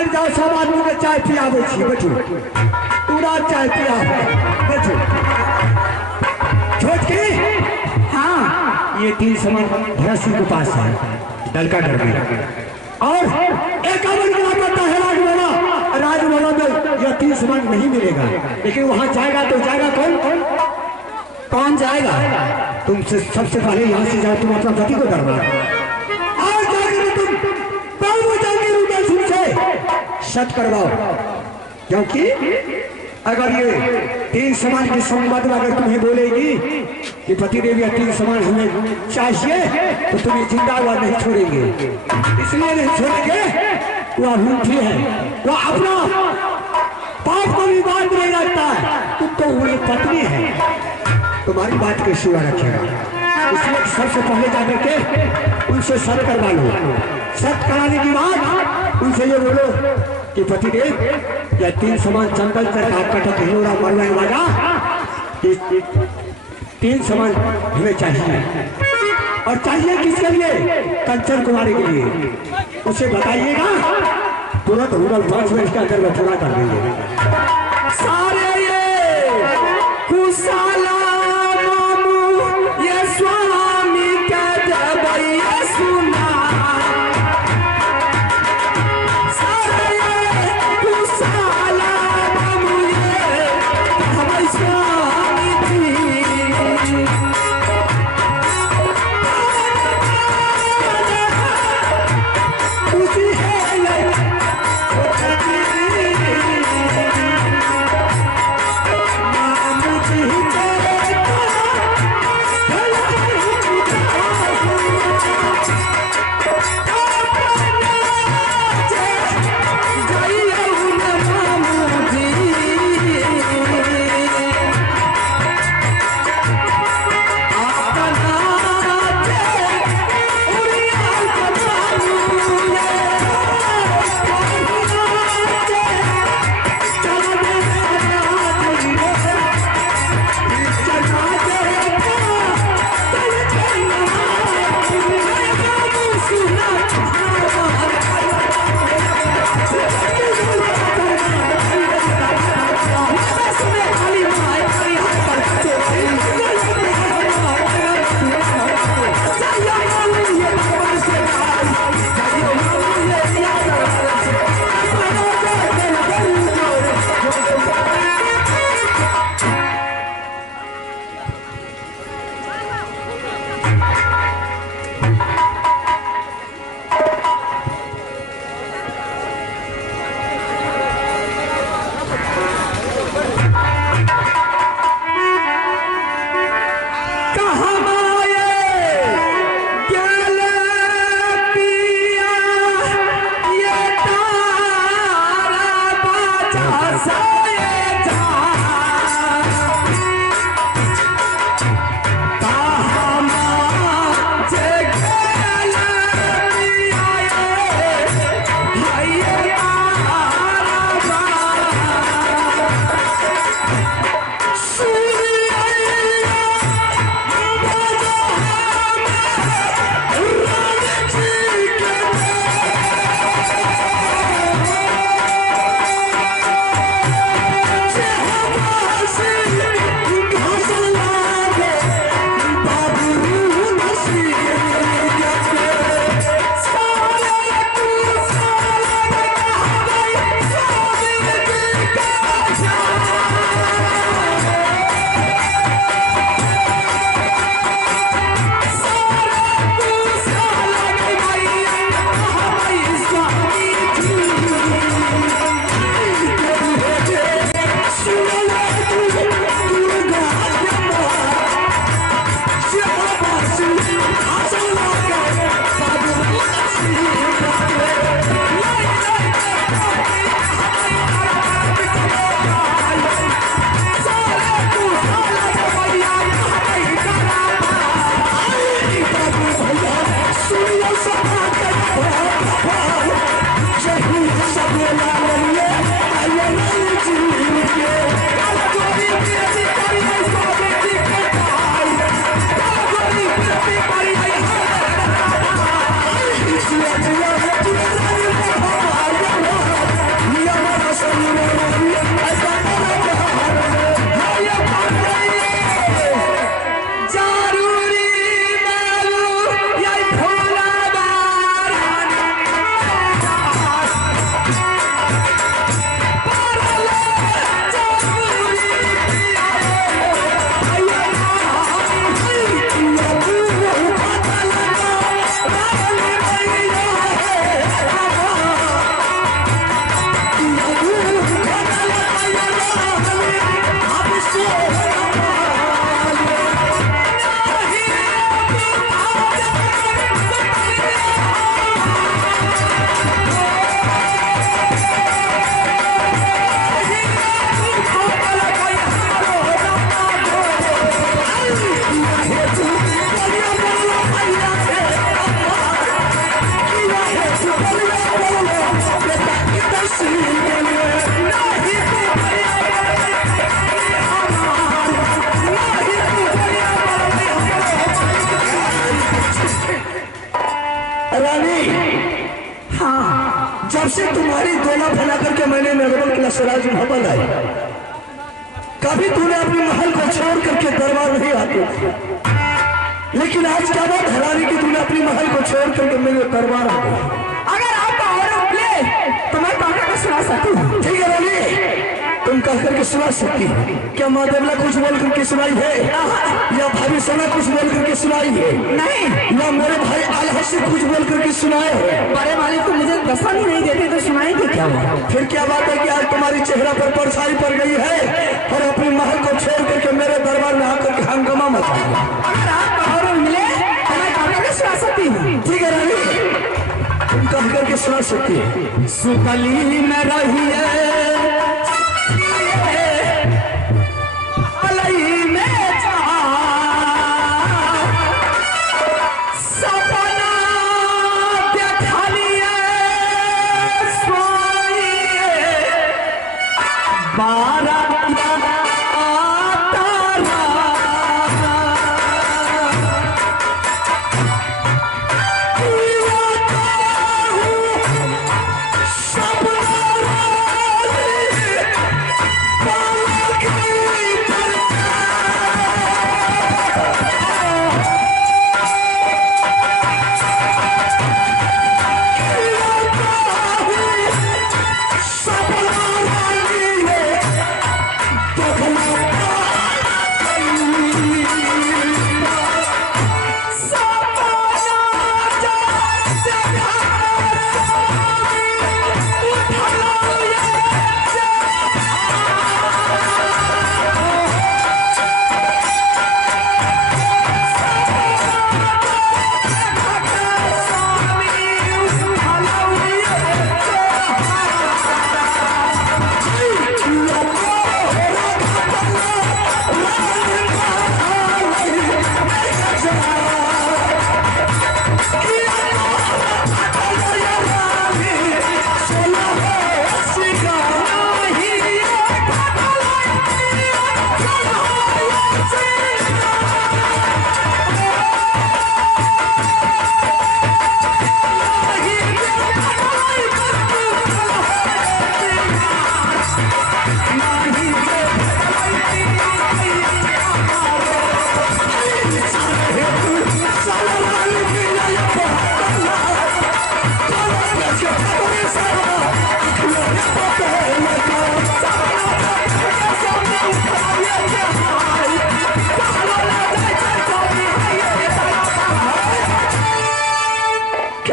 बैठ जाओ, सब आदमी के चाय पियाबे छी, बैठो, पूरा चाय पिया, बैठो। छोटकी, हाँ, ये 3 सामान भरत सिंह के पास है, डलका डर में। और 51 किलो पड़ता है राजभवन में, यह 3 सामान नहीं मिलेगा, लेकिन वहां जाएगा तो जाएगा कौन? कौन जाएगा? तुमसे सबसे पहले यहाँ से जाओ, तुम अपना पति को दरबार और जाकर तुम बाबू जाकर उधर से शत करवाओ, क्योंकि अगर ये 3 सामान की संवाद में अगर तुम्हें बोलेगी कि पति देवी 3 सामान हमें चाहिए, तो तुम्हें जिंदा हुआ नहीं छोड़ेंगे। इसलिए नहीं छोड़ेंगे, वह रूठी है, वह अपना पाप को भी बात नहीं रखता है, तुम तो वही पत्नी है, तुम्हारी बात के सिवा रखेगा। इसलिए सबसे पहले जाकर के उनसे शत करवा लो। शत कराने की बाद उनसे ये बोलो कि पति देव या 3 सामान जंगल तक आपका हिलोरा मरवाने वाला 3 सामान हमें चाहिए, और चाहिए किसके लिए? कंचन कुमारी के लिए। उसे बताइएगा, तुरंत रूरल 5 मिनट के अंदर में पूरा कर देंगे। सारे ये कुशाला स्वामी का जबैया सुना, सारे कुशाला मुझे हमारे स्वामी जी, उसी है जब से तुम्हारी दोला फैला करके मैंने मेहरबान किला सिराज मोहब्बत आई, कभी तूने अपने महल को छोड़ करके दरबार नहीं आती, लेकिन आज क्या बात हैरानी की तूने अपनी महल को छोड़ करके मेरे दरबार आ गई। अगर आप और उबले तो मैं कहकर के सुना सकती हूँ। ठीक है रानी, तुम कह करके सुना सकती हो। क्या माँ देवला कुछ बोल करके सुनाई है, या भाभी सोना कुछ बोल करके सुनाई है? नहीं। या मेरे भाई आलह से कुछ बोल करके सुनाए है? बड़े मालिक को मुझे दसा ही नहीं देते तो सुनाएंगे क्या? फिर क्या बात है कि आज तुम्हारी चेहरा पर परछाई पड़ गई है और अपने महल को छोड़ करके मेरे दरबार में आकर के हंगामा मचा दिया। अगर आप और मिले तो मैं कहकर के सुना सकती हूँ। ठीक है रानी, तुम कह करके सुना सकती है। सुकली में रही है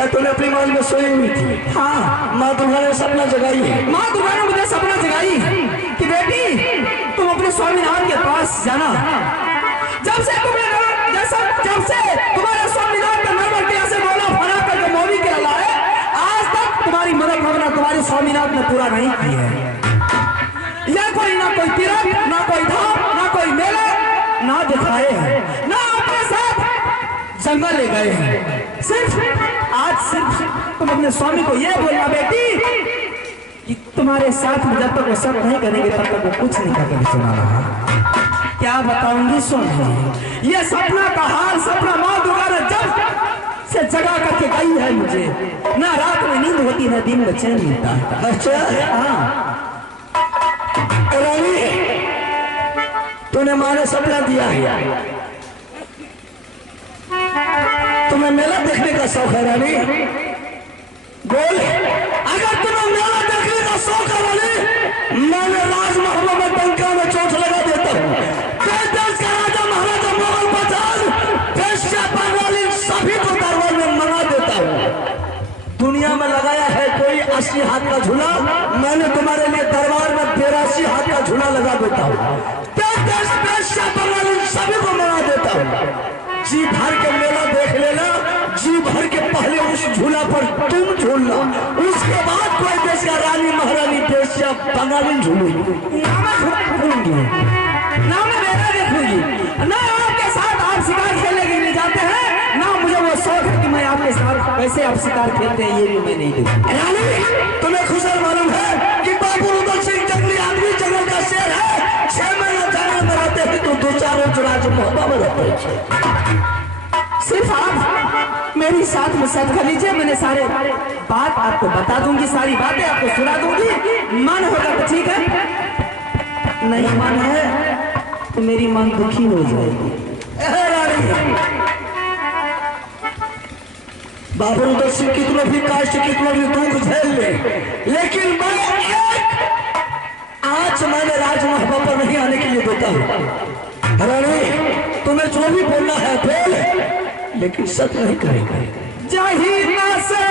तूने अपनी मान में सोई हुई थी। हाँ, माँ दुर्गा ने सपना जगाई है। माँ दुर्गा ने मुझे सपना जगाई कि बेटी तुम अपने स्वामीनाथ के पास जाना। जब से तुम्हारे स्वामीनाथ का नंबर किया से बोला फना करके मोदी के लाए, आज तक तुम्हारी मदद भावना तुम्हारे स्वामीनाथ ने पूरा नहीं की है। यह कोई ना कोई तीर्थ, ना कोई धाम, ना कोई मेला ना दिखाए हैं, ना अपने साथ जंगल ले गए हैं। सिर्फ तुम अपने स्वामी को यह बोलना बेटी कि तुम्हारे साथ में जब तक वो सब नहीं करेंगे तब तक वो कुछ नहीं करके सुना रहा। क्या बताऊंगी स्वामी, ये सपना का हाल सपना माँ दुर्गा ने जब से जगा करके गई है मुझे। ना रात में नींद होती ना दिन में चैन मिलता है। अच्छा, हाँ रानी, तूने माँ ने सपना दिया है, तुम्हें मेला देखने का शौक है रानी? बोल, अगर तुम्हें मेला देखने का शौक है रानी, मैंने राजमहल में डंका में चोट लगा देता हूँ। देश का राजा महाराजा मुगल पठान पेशा बंगाली सभी को दरबार में मना देता हूँ। दुनिया में लगाया है कोई 80 हाथ का झूला, मैंने तुम्हारे लिए दरबार में 82 हाथ का झूला लगा देता हूँ। देश पेशा बंगाली सभी को मना देता हूँ। जी भर के मेला देख लेना, जी भर के पहले उस झूला पर तुम झूलना, उसके बाद कोई देश का रानी महारानी देश या बंगाली झूलेगी। ना मैं झूलूंगी, ना मैं मेला देखूंगी, ना आपके साथ आप शिकार खेलने के लिए जाते हैं, ना मुझे वो शौक है कि मैं आपके साथ कैसे आप शिकार खेलते हैं ये भी मैं नहीं देखूंगी। रानी, तुम्हें खुशल मालूम है कि बाबू उदल सिंह जंगली आदमी जंगल का शेर है। 6 महीना जंगल में रहते हैं तो 2-4 रोज राज मोहब्बत में रहते हैं। सिर्फ आप मेरी साथ में साथ कर लीजिए, मैंने सारे बात आपको बता दूंगी, सारी बातें आपको सुना दूंगी। मन होगा तो ठीक है, नहीं मन है तो मेरी मन दुखी हो जाएगी। बाबर उधर से कितना भी कास्ट कितना भी दुख झेल ले, लेकिन मैं आज मैंने राजमहल पर नहीं आने के लिए देता हूँ। रानी तुम्हें जो भी बोलना है बोल, लेकिन सच नहीं करेगा। जहीना से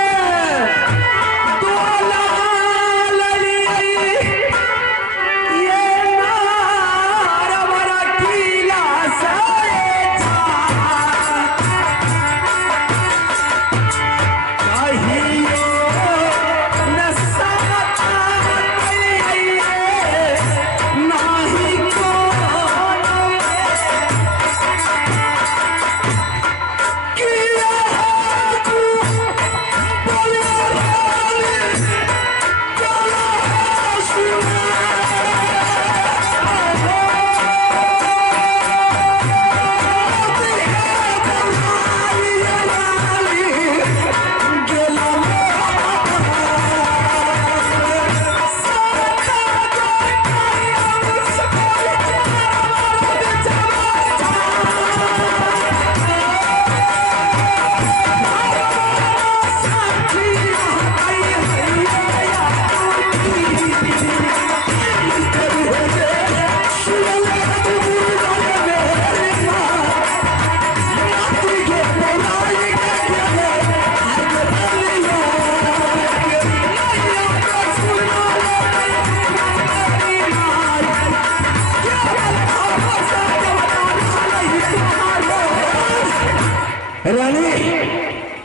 रानी,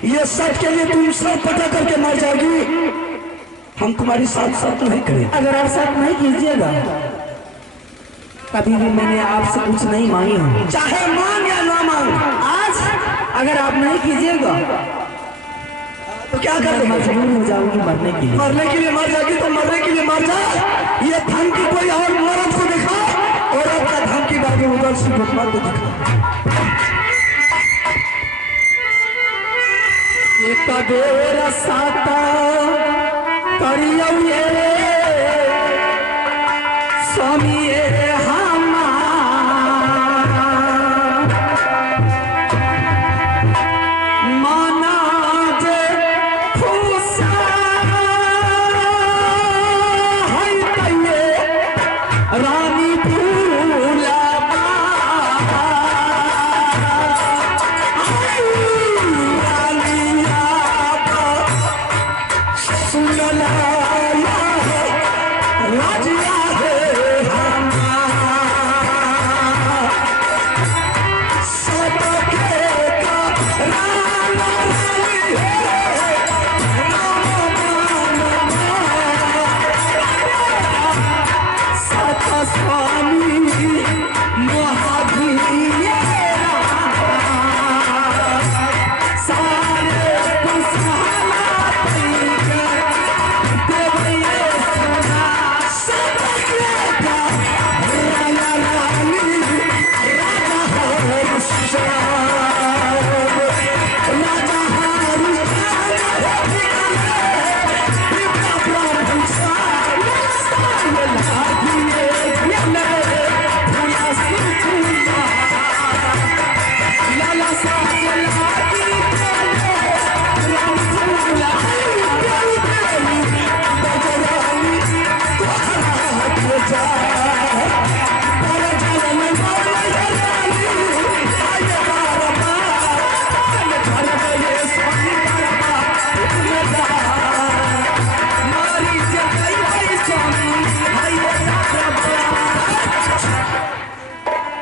ये सच के लिए तुम सब पता करके मर जाओगी। हम तुम्हारी साथ साथ नहीं करें। अगर आप साथ नहीं कीजिएगा, कभी भी मैंने आपसे कुछ नहीं मांगी हूँ, चाहे मांग या ना मांग। आज अगर आप नहीं कीजिएगा तो क्या कर मजबूर हो जाऊंगी मरने के लिए। मरने के लिए मर जाएगी तो मरने के लिए मर जा। ये धमकी कोई और मर्द को दिखा, और अपना धमकी बाकी उधर से घटना को दिखा। कबेरा साता करियो ये स्वामी माना जे खुशा है कहिए रानी फूला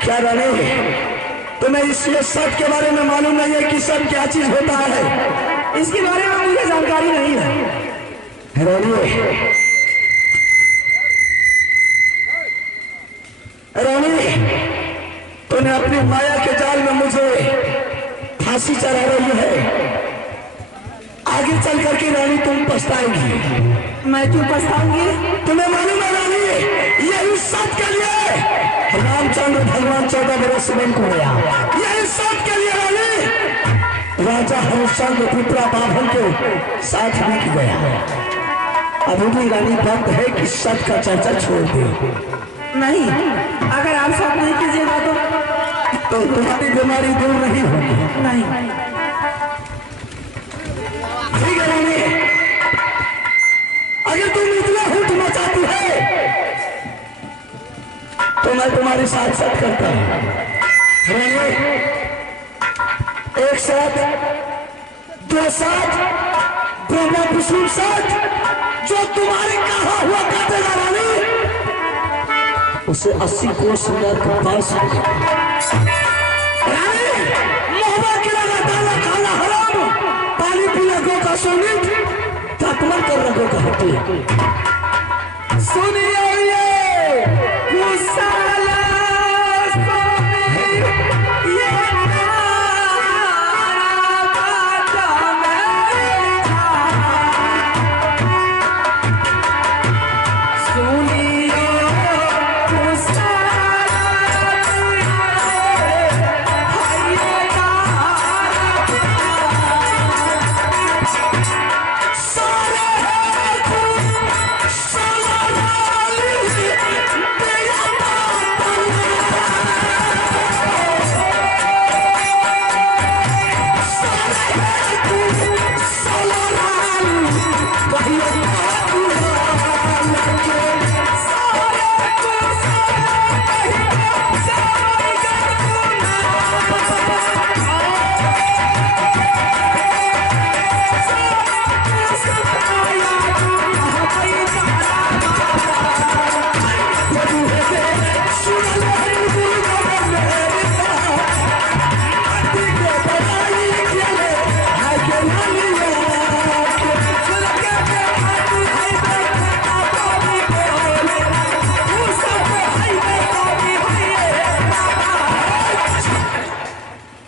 क्या रानी, तुम्हें इस सच के बारे में मालूम नहीं है कि सब क्या चीज होता है? इसके बारे में मुझे जानकारी नहीं है। रानी, रानी, तूने अपनी माया के जाल में मुझे फांसी चढ़ा रही है। आगे चल करके रानी तुम पछताएंगी। मैं क्यों पछताऊंगी? तुम्हें मालूम है रानी, ये इस सच के लिए रामचंद्र भगवान 14 बरस में को गया। ये इस सच के लिए रानी राजा हरिश्चंद्र पुत्रा बाभन के साथ बिक गया। अब भी रानी भक्त है कि सत का चर्चा छोड़ दे। नहीं, अगर आप साथ नहीं कीजिएगा तो तुम्हारी बीमारी दूर नहीं होगी। नहीं। ठीक है रानी, अगर तुम इतना हुट मचाती है तो मैं तुम्हारे साथ साथ करता हूं। रानी, एक साथ, दो साथ, ब्रह्मा विष्णु साथ, जो तुम्हारे कहा हुआ काटेगा रानी, उसे 80 कोस नरक के पास रानी, मोहब्बत की लगा डाला खाना हराम, पानी पीला गो का सोनित, तापमान कर रखो का हट्टी। सुनिए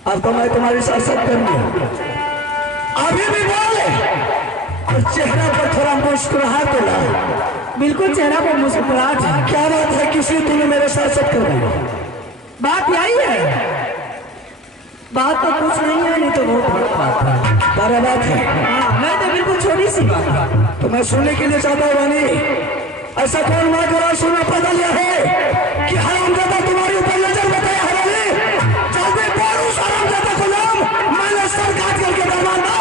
अब तो मैं तुम्हारी साथ साथ करूंगा। अभी भी बोले और चेहरा पर थोड़ा मुस्कुराहट तो ला। बिल्कुल चेहरा पर मुस्कुराहट है। क्या बात है, किसी तूने मेरे साथ साथ करवाई? बात यही है। बात तो कुछ नहीं है, नहीं तो बहुत बड़ी बात है। बड़ा बात है। हाँ, मैं तो बिल्कुल छोटी सी बात है। तो मैं सुनने के लिए चाहता हूँ रानी, ऐसा कौन माँ करा सुना पता लिया है कि हरामजादा तुम्हारे ऊपर नजर बताया है रानी? जल्दी बोल उस हरामजादा को नाम, मैंने सर काट करके दरवाजा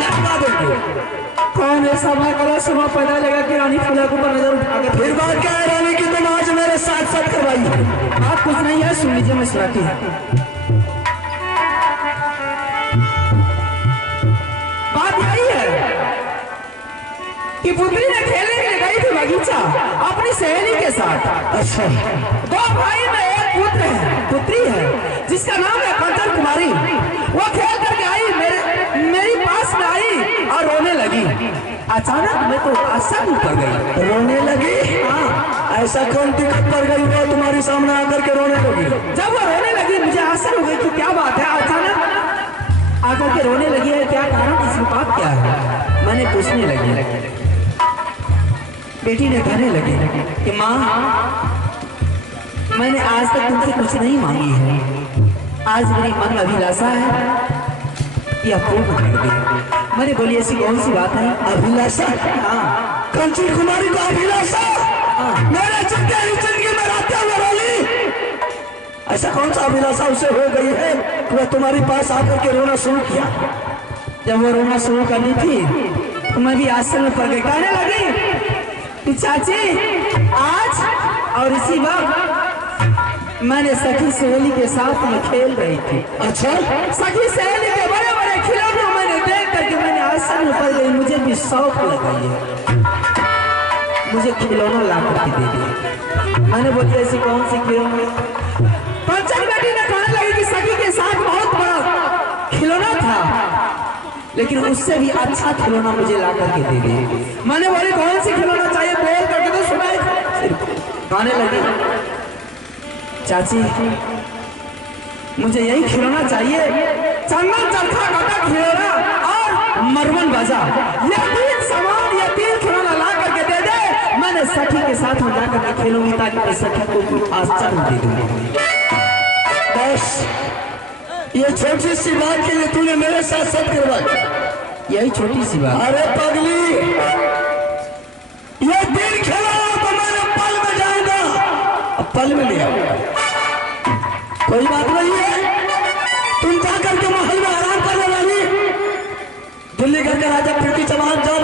लटका दूंगी। कौन ऐसा माँ करा सुना पता लगा कि रानी फूला के ऊपर नजर उठा के? फिर बात क्या है रानी की तुम आज मेरे साथ साथ करवाई है? बात कुछ नहीं है, सुन लीजिए, मैं सुनाती हूँ। बात यही है कि पुत्री ने खेलने के लिए गई थी बगीचा अपनी सहेली के साथ। अच्छा, दो भाई में एक पुत्र है, पुत्री है, जिसका नाम है कंचन कुमारी। वो खेल करके आई, मेरी पास में आई और रोने लगी। अचानक मैं तो आश्चर्य पड़ गई। रोने लगी? हाँ। ऐसा कौन दिक्कत पड़ गई वो तुम्हारे सामने आकर के रोने लगी? जब वो रोने लगी मुझे आश्चर्य हो गई कि क्या बात है, अचानक आकर के रोने लगी है, क्या कारण, इसमें बात क्या है? मैंने पूछने लगी। बेटी ने कहने लगी कि माँ, मैंने आज तक तुमसे कुछ नहीं मांगी है, आज मेरी मन अभिलाषा है या पूर्ण कर गई। मैंने बोली ऐसी कौन सी बात है? अभिलाषा? हाँ। कंचन कुमारी को अभिलाषा? मेरे जिंदगी में रहते हुए रोली? ऐसा कौन सा अभिलाषा उसे हो गई है कि वह तुम्हारे पास आकर के रोना शुरू किया? जब वो रोना शुरू करनी थी तो मैं भी आश्चर्य में पड़ गई। कहने लगी कि चाची, आज और इसी वक्त मैंने सखी सहेली के साथ में खेल रही थी। अच्छा, सखी सहेली के बड़े बड़े खिलौने मैंने देख करके मैंने आश्चर्य में पड़ गई। मुझे भी शौक लग गई है, मुझे खिलौना ला करके दे दिया। मैंने बोली ऐसी कौन सी खिलौना? कंचन बेटी ने कहने लगी कि सखी के साथ बहुत बड़ा खिलौना था, लेकिन उससे भी अच्छा खिलौना मुझे ला करके दे दिया। मैंने बोली कौन सी खिलौना चाहिए, बोल करके तो सुनाई। कहने लगी चाची, मुझे यही खिलौना चाहिए, चंदन चरखा काटा खिलौना और मरवन बाजा। ये तीन सामान, ये तीन खिलौना ला करके दे दे, मैंने सखी के साथ में जाकर के खेलूंगी ताकि मैं सखी को आश्चर्य दे दूंगी। बस ये छोटी सी बात के लिए तूने मेरे साथ सब करवाया? यही छोटी सी बात। अरे पगली, ये दिन खेला तो मैंने पल में जाएगा, अब पल में ले आऊंगा। कोई बात नहीं है, तुम जाकर के महल में आराम करने वाली। दिल्ली घर के राजा पृथ्वी चौहान जब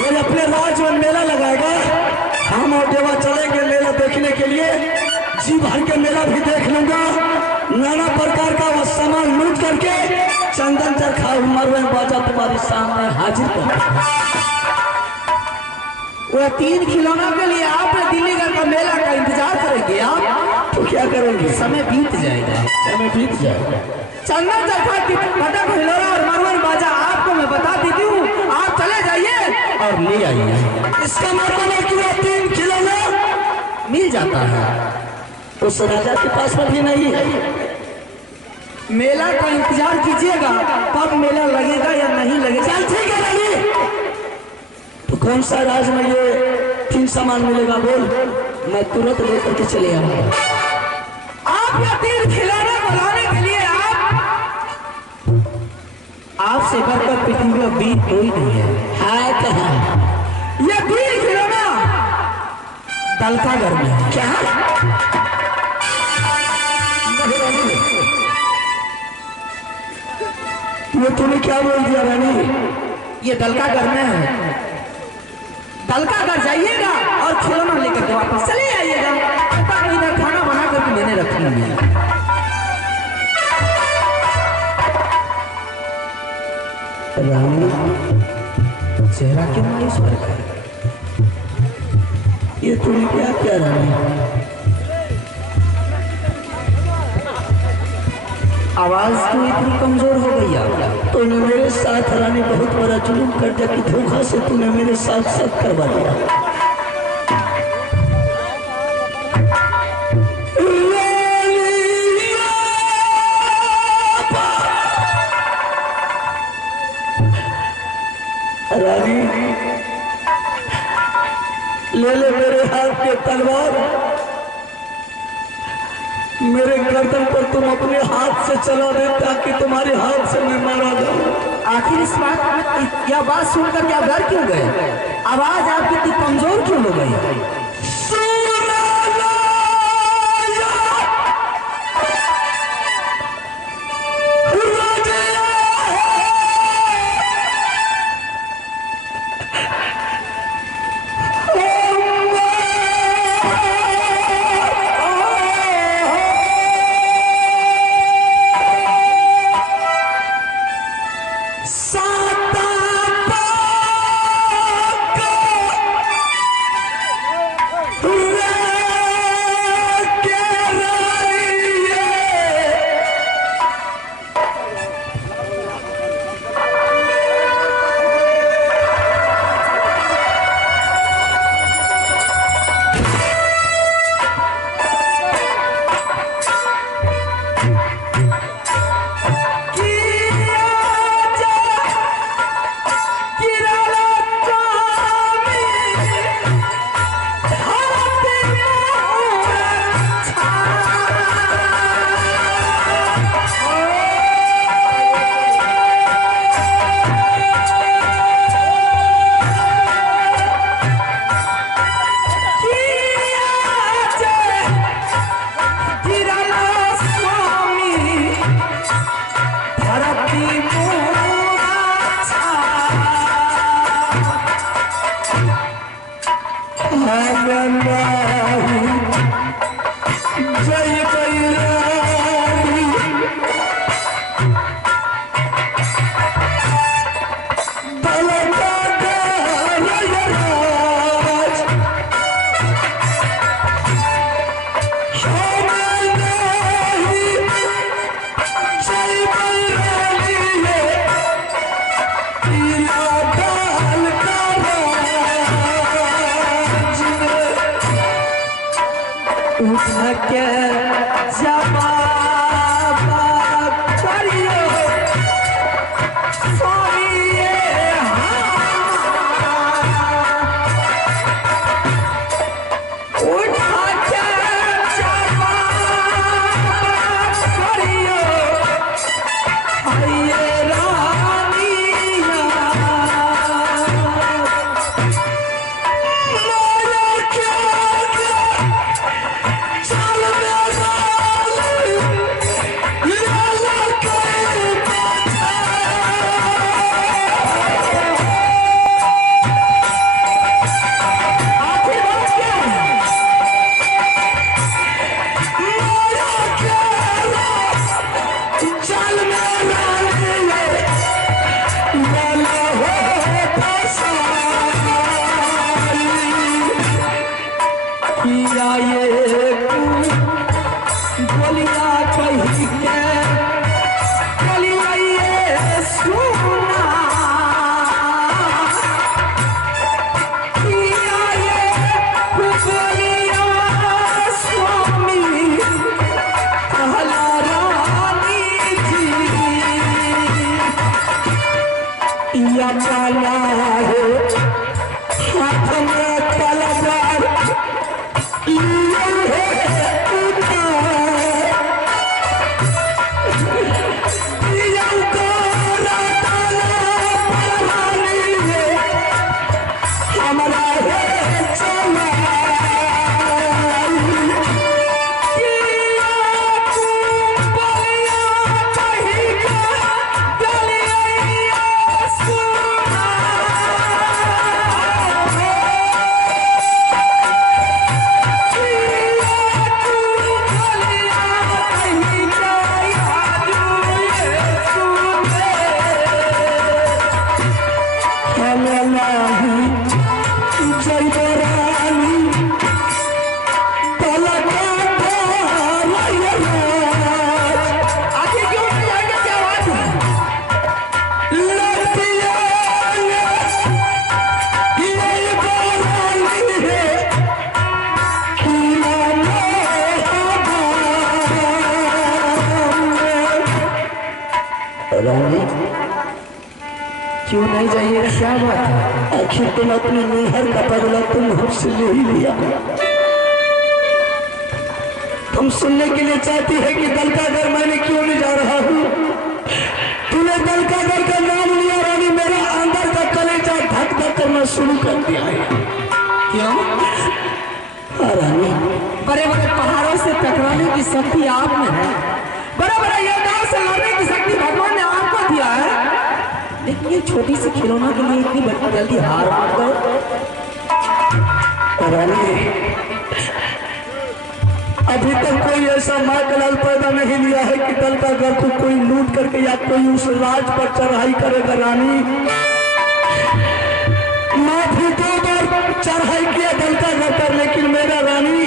ये अपने राज में मेला लगाएगा, हम और देवा चलेंगे मेला देखने के लिए। जी भर के मेला भी देख लूंगा, नाना प्रकार का वो सामान लूट करके चंदन चरखा मरवन बाजा तुम्हारे सामने हाजिर कर। वो 3 खिलौना के लिए आपने दिल्ली घर का मेला का इंतजार करेंगे आप? तो क्या करेंगे? समय बीत जाएगा, समय बीत जाएगा। चंदन चरखा की पटक खिलौना और मरवन बाजा आपको मैं बता देती हूँ, आप चले जाइए और ले आइए। इसका मतलब है कि वो 3 खिलौना मिल जाता है, उस राजा के पास में भी नहीं है। मेला का इंतजार कीजिएगा, कब मेला लगेगा या नहीं लगेगा। चल ठीक है रानी, तो कौन सा राज में ये 3 सामान मिलेगा बोल, मैं तुरंत लेकर के चले आऊंगा। आप या 3 खिलौने को लाने के लिए आपसे बढ़कर पृथ्वी में बीत कोई नहीं है कहा। ये 3 खिलौना दलकागढ़ में है। क्या ये तूने क्या बोल दिया रानी? ये दलकागढ़ में है, दलकागढ़ जाइएगा और खिलौना लेकर के वापस चले आइएगा। इधर खाना बना करके मैंने रखी है। रानी चेहरा क्यों मायूस हो रहा है? ये तूने क्या किया रानी? आवाज क्यों इतनी कमजोर हो गई आपका? तूने मेरे साथ रानी बहुत बड़ा जुलूम कर दिया कि धोखा से तूने मेरे साथ सब करवा दिया। रानी ले ले मेरे हाथ के तलवार, मेरे गर्दन पर तुम अपने हाथ से चला दे ताकि तुम्हारे हाथ से मैं मारा जाऊं। आखिर इस बात यह बात सुनकर क्या डर क्यों गए? आवाज आपकी इतनी कमजोर क्यों हो गई? किया ये बोलिया कही के बोलिया ये सुना किया ये बोलिया स्वामी कहला रानी जी या पाला है हाथ में तलवार क्यों नहीं जाइएगा? क्या बात है? आखिर तुम अपनी नैहर का बदला तुम हमसे ले ही लिया। तुम सुनने के लिए चाहती है कि दल का घर मैंने क्यों नहीं जा रहा हूँ? तूने दल का घर का नाम लिया रानी, मेरा अंदर का कलेजा धक धक करना शुरू कर दिया है। क्यों? रानी, बड़े बड़े पहाड़ों से टकराने की शक्ति आप में है, बड़े बड़े योद्धाओं से लड़ने की शक्ति भगवान ने आपको दिया है, लेकिन ये छोटी सी खिलौना के लिए इतनी बड़ी जल्दी हार मान गए। अभी तक कोई ऐसा माँ कलाल पैदा नहीं लिया है कि दल का घर को कोई लूट करके या कोई उस राज पर चढ़ाई करेगा। रानी, माँ भी 2 बार चढ़ाई किया दल का घर पर, लेकिन मेरा रानी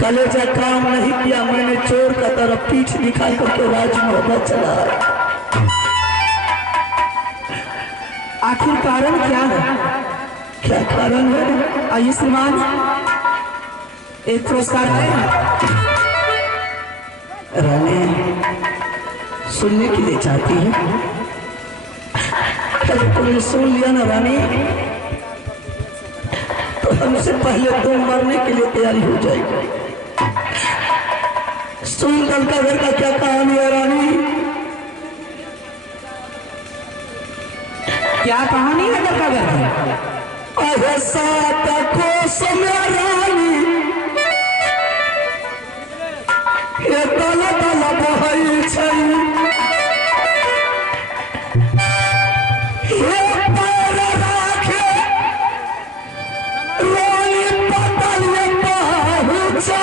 कलेजा काम नहीं किया। मैंने चोर का तरफ पीठ दिखा करके राज मोहब्बत चला। आखिर कारण क्या है? क्या कारण है? आइए श्रीमान, एक पुरस्कार है। रानी, सुनने के लिए चाहती है? अगर तुमने सुन लिया ना रानी, तो हमसे पहले तुम मरने के लिए तैयारी हो जाएगी। सुन दल का घर का क्या कहानी है रानी? क्या कहानी है दल का घर की? अरे सात कोस में रानी ये दल दल बहै छै, ये पैर राखे रानी पतल ये पहुँचा।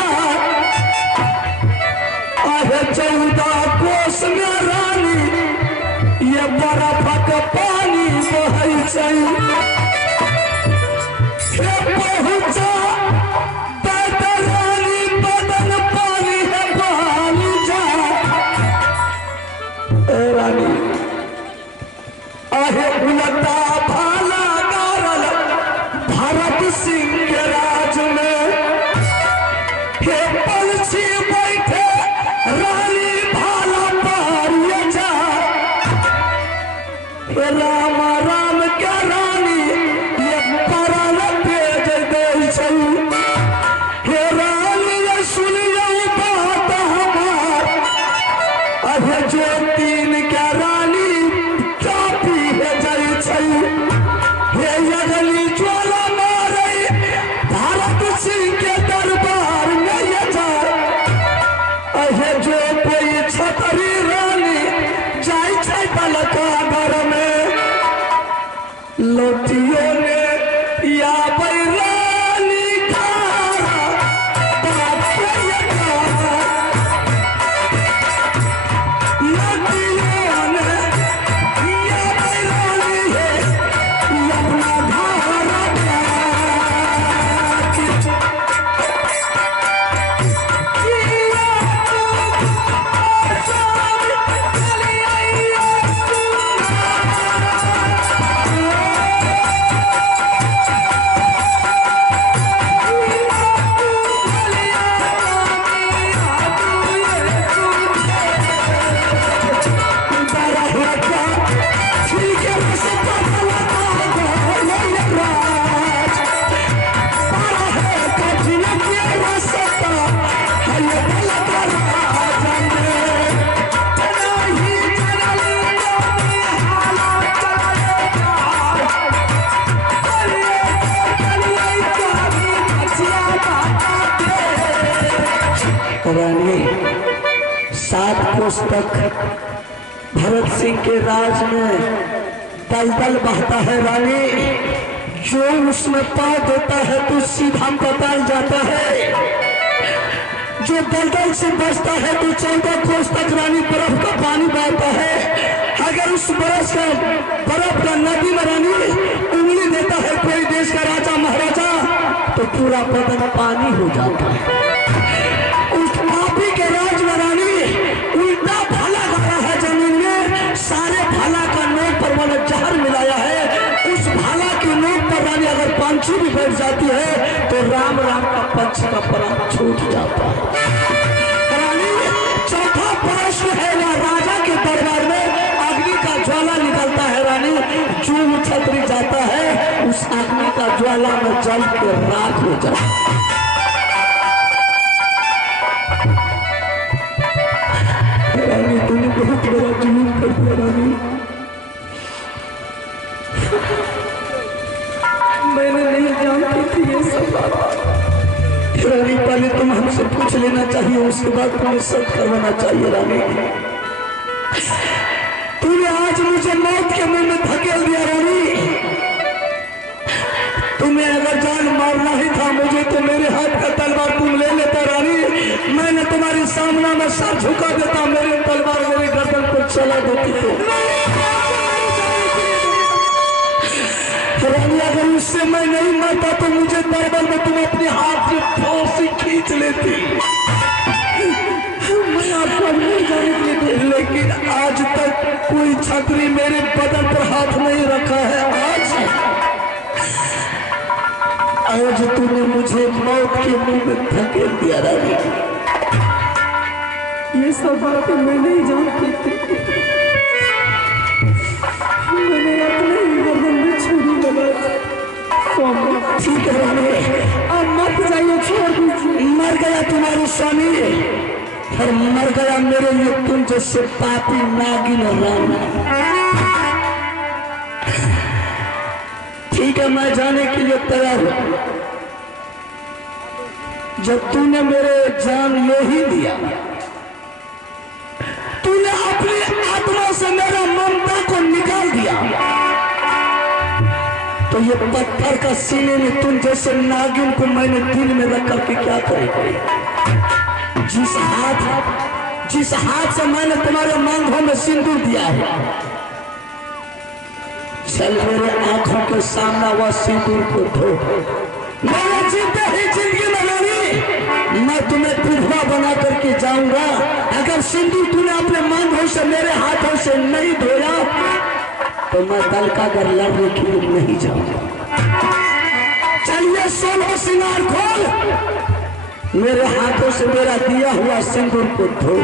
अरे 14 कोस में रानी ये बर्फक पानी बहै छै, ये पहुँचा रानी बदन पानी है पानी जा। रानी, आहे उलटा भाला गारल भरत सिंह के राज में, हे पंछी बैठे रानी भाला पार जा। राम राम क्या रानी ये परान तेज दे छै, हे रानी ये सुनियो बात हमार। अरे जो 3 क्या रानी चापी है जय छै, हे अगली ज्वाला मारे कोस तक भरत सिंह के राज में दलदल बहता है रानी। जो उसमें पाँव देता है तो सीधा पताल जाता है। जो दलदल से बचता है तो 14 कोस तक रानी बर्फ का पानी बहता है। अगर उस बर्फ का नदी में रानी उंगली देता है कोई देश का राजा महाराजा तो पूरा बदन पानी हो जाता है। उस पापी के राज में रानी उल्टा भाला गाड़ा है जमीन में, सारे भाला का नोक पर मैंने जहर मिलाया है। उस भाला के नोक पर रानी अगर पंछी भी बैठ जाती है तो राम राम का पंछी का प्राण छूट जाता है। रानी चौथा प्रश्न है ना, राजा के दरबार में अग्नि का ज्वाला निकलता है रानी। जो छतरी जाता है उस अग्नि का ज्वाला में जल के राख हो जाता है। रानी तूने बहुत बड़ा जुलूम कर दिया रानी। मैंने नहीं जानती थी ये सब बात। रानी पहले तुम हमसे पूछ लेना चाहिए, उसके बाद तुम्हें सब करवाना चाहिए रानी। तूने आज मुझे मौत के मुंह में धकेल दिया रानी। तुम्हें अगर जान मारना ही था मुझे तो मेरे हाथ का तलवार तुम ले लेता रानी। मैंने तुम्हारे सामने में सर झुका देता, मेरी तलवार मेरी गर्दन पर चला देती तो रानी। अगर उससे मैं नहीं मरता तो मुझे दरबार में तुम अपने हाथ से फांसी खींच लेती। मैं आपको नहीं जाने के लिए, लेकिन आज तक कोई छतरी मेरे बदन पर हाथ नहीं रखा है। आज तूने मुझे मौत के मुंह में धकेल दिया रानी। ये सब बातें मैं नहीं जानती थी। मैंने अपने ही गर्दन में छुरी लगा। ठीक है रानी, अब मत जाइए, छोड़ दीजिए। मर गया तुम्हारे स्वामी और मर गया मेरे लिए तुम जैसे पापी नागिन रानी। ठीक है, मैं जाने के लिए तैयार हूं। जब तूने मेरे जान ले ही लिया, तूने अपनी आत्मा से मेरा ममता को निकाल दिया, तो ये पत्थर का सीने में तुम जैसे नागिन को मैंने दिल में रख करके क्या करेगा? जिस हाथ से मैंने तुम्हारे मांगों में सिंदूर दिया है, चल मेरे आंखों के सामने वह सिंदूर को धो। मेरे जीते ही जिंदगी में रानी मैं तुम्हें विधवा बना करके जाऊंगा। अगर सिंदूर तूने अपने मांगों से मेरे हाथों से नहीं धोया तो मैं दलकागर लड़ने के लिए नहीं जाऊंगा। चलिए सोलह सिंगार खोल, मेरे हाथों से मेरा दिया हुआ सिंदूर को धो।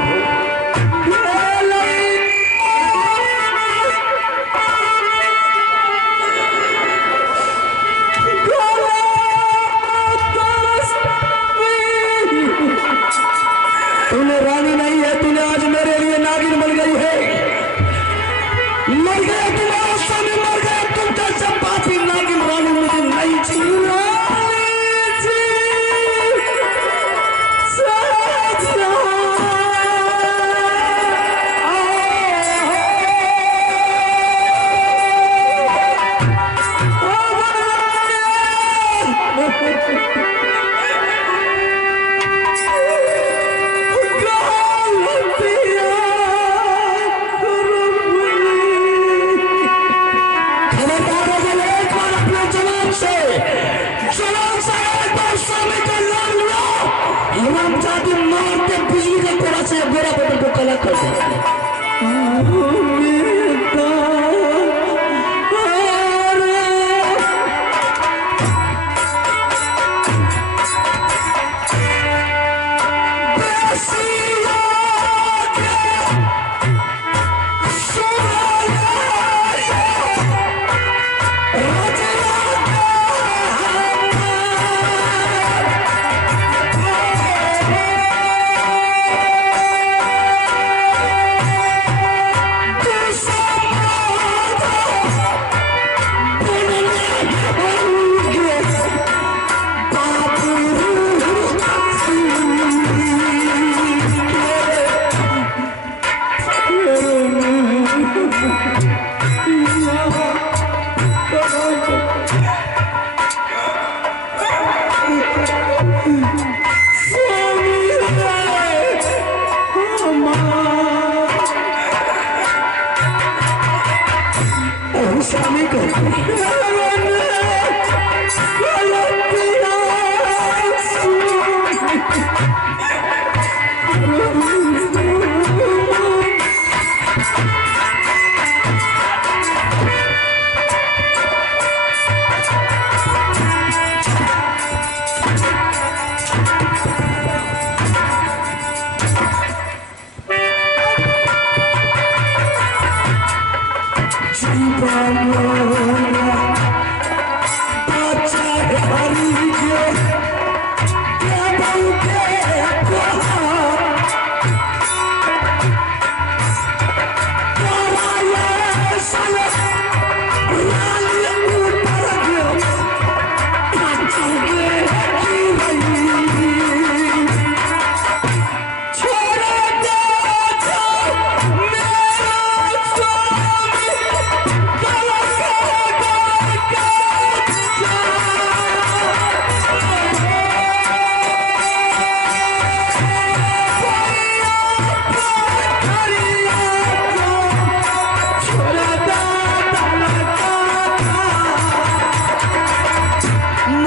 तूने रानी नहीं है, तूने आज मेरे लिए नागिन बन गई है। मर गया तुम्हारा स्वामी, मर गया तुम जैसे पापी नागिन रानी मुझे नहीं चाहिए। मारते बिजली का कोड़ा से गोरा बदल को कला कर देते।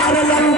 Swallow